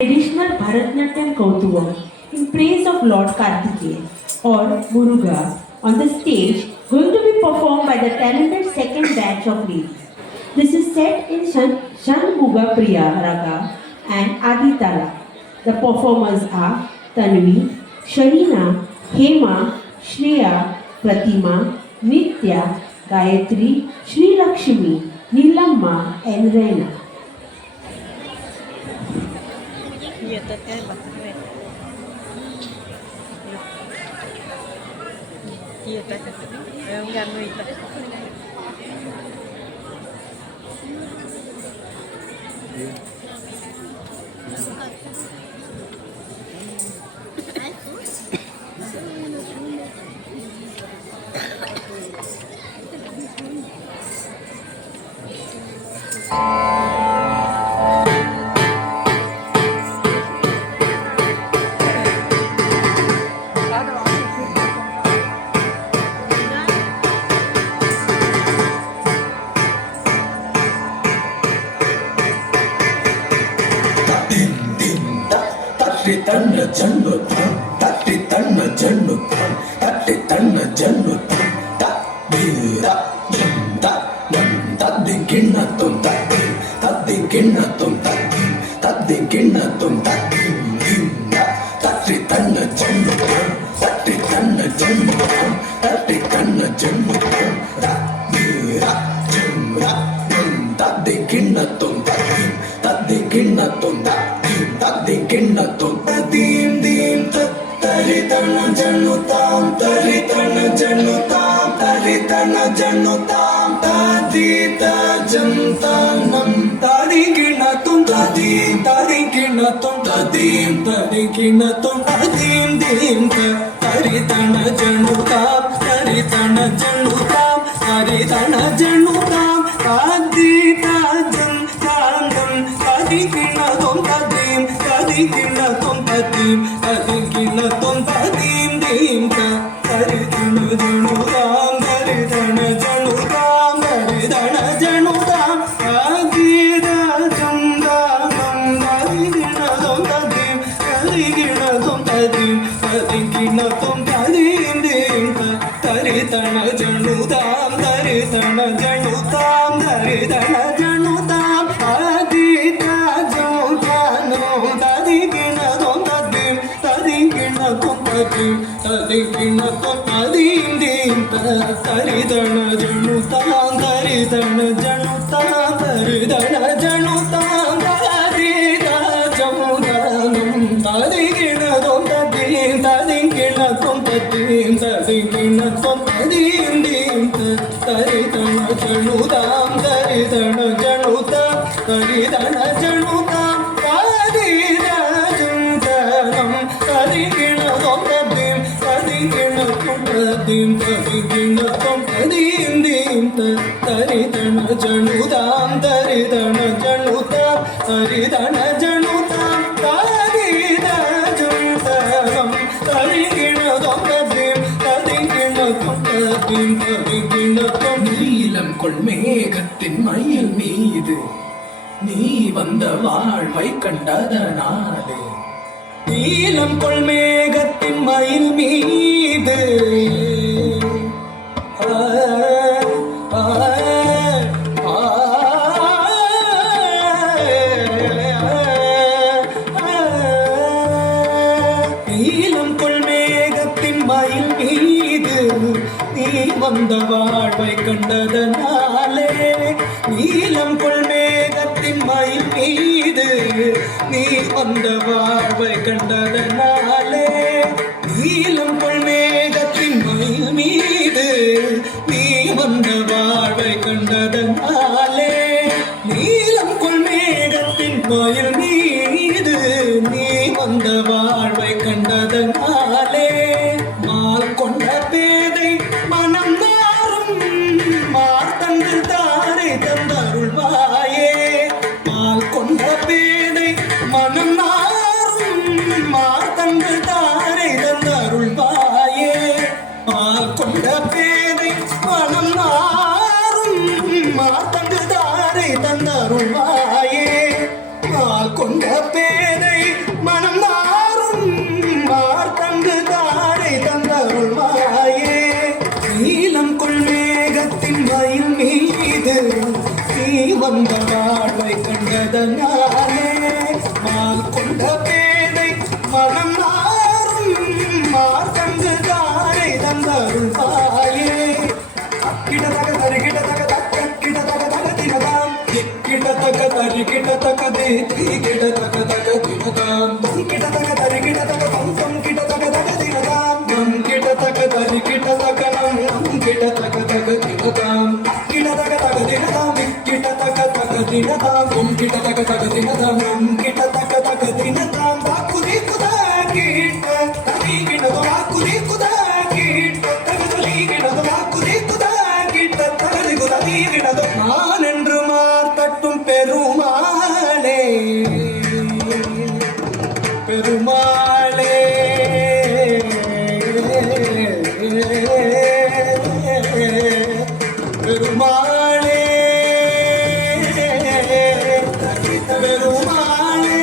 Traditional Bharatanatyam Kautuvam in praise of Lord Kartikeya or Muruga on the stage going to be performed by the talented second batch of ladies. This is set in Shanmuga Priya Raga and Aditala. The performers are Tanvi, Sharina, Hema, Shreya, Pratima, Nitya, Gayatri, Sri Lakshmi, Nilamma and Reina. Iya, teteh bakal. Iya, teteh. Enggak nuita. Tanna Jannutam, Tatti Tanna Jannutam, Tatti Tanna Jannutam, Tadira Janda, Taddi Kinnatum, Taddi Kinnatum, Taddi Kinnatum, Tatti Tanna Jannutam, Tatti Tanna Jannutam, Tatti Tanna Jannutam, Tadira Janda, Taddi Kinnatum, Taddi Kinnatum, Taddi Kinnatum. Dim dim taritana janutam taritana janutam taritana janutam tadita jantanam tarikinatum tadim tarikinatum tadim tarikinatum tadim dim taritana janutam taritana janutam taritana janutam tadita jantanam tarikinatum tadim tarikinatum tadim tarikinatum tadim dim taritana janutam taritana janutam taritana janutam tadita jantanam tarikinatum tadim tarikinatum tadim tarikinatum tadim dim taritana janutam taritana janutam taritana janutam tadita jantanam tarikinatum tadim tarikinatum tadim tarikinatum tadim dim taritana janutam taritana janutam taritana janutam tadita jantanam tarikinatum tadim tarikinatum tadim tarikinatum tadim dim taritana janutam taritana janutam taritana janutam tadita jantanam tarikinatum tadim tarikinatum tadim tarikinatum tadim dim taritana janutam taritana janutam taritana janutam tadita jantanam tarikinatum tadim tarikinatum tadim tarikinatum. நீலம் கொள் மேகத்தின் மயில் மீது நீ வந்த வாழ்வை கண்டதனாலே நீலம் கொள் மேகத்தின் மயில் மீது நீலம் கொள் மேகத்தின் மயில் மீது நீ வந்த வாழ்வை கண்டதனாலே நீலம் கொள் மேகத்தின் மயில் மீது நீ வந்த வாழ்வை கண்டதனாலே நீலம் கொள் மேகத்தின் மயில் மீது நீ வந்த வாழ்வை கண்டதனாலே நீலம் கொள் மேகத்தின் மயில் மீது நீ வந்த வாழ்வை கண்டதனாலே மால் கொண்ட பேதை மனம் மாறும் மார்த்தந்து தாரை தந்தருள்வாயே மால் கொண்ட பேதை மனம் மாறும் மார்த்தந்து தாரை தந்தருள்வாயே மால் கொண்ட பேதை மனம் மாறும் மார்த்தந்து தாரை தந்தருள்வாயே மால் கொண்ட பேதை மனம் நாரும் மார்த்தங்கு தாரை தந்தருள் மாயே நீலம் கொள் மேகத்தின் மயில் மீது நீ வந்த வாழ்வை கண்டதனாலே மால் கொண்ட பேதை மனம் நாரும் மார்த்தங்கு தாரை தந்தருள் மாயே கிடதக தரு கிடதக தக்க கிடதக தக தினதாம் கிடதக தரு கிடதக தேதி கிடதக தக தினதாம் கிடதக தரு கிடதக தம் தம் கிடதக தக தினதாம் நம் கிடதக தரு கிடதக நம் கிடதக தக தினதாம் கிடதக தக தினதாம் கிடதக தக தினதாம் நம் கிடதக தக தினதாம் நம் கிடதக தக தினதாம் தாக்குதி குதா கிட்ட தனி கிடதோ தாக்குதி குதா கிட்ட தகதலி கிடதோ தாக்குதி குதா கிட்ட தகதி குதலி கிடதோ நான் என்று மார்த்தட்டும் பெருமாளே பெருமாளே பெருமாளே பெருமாளே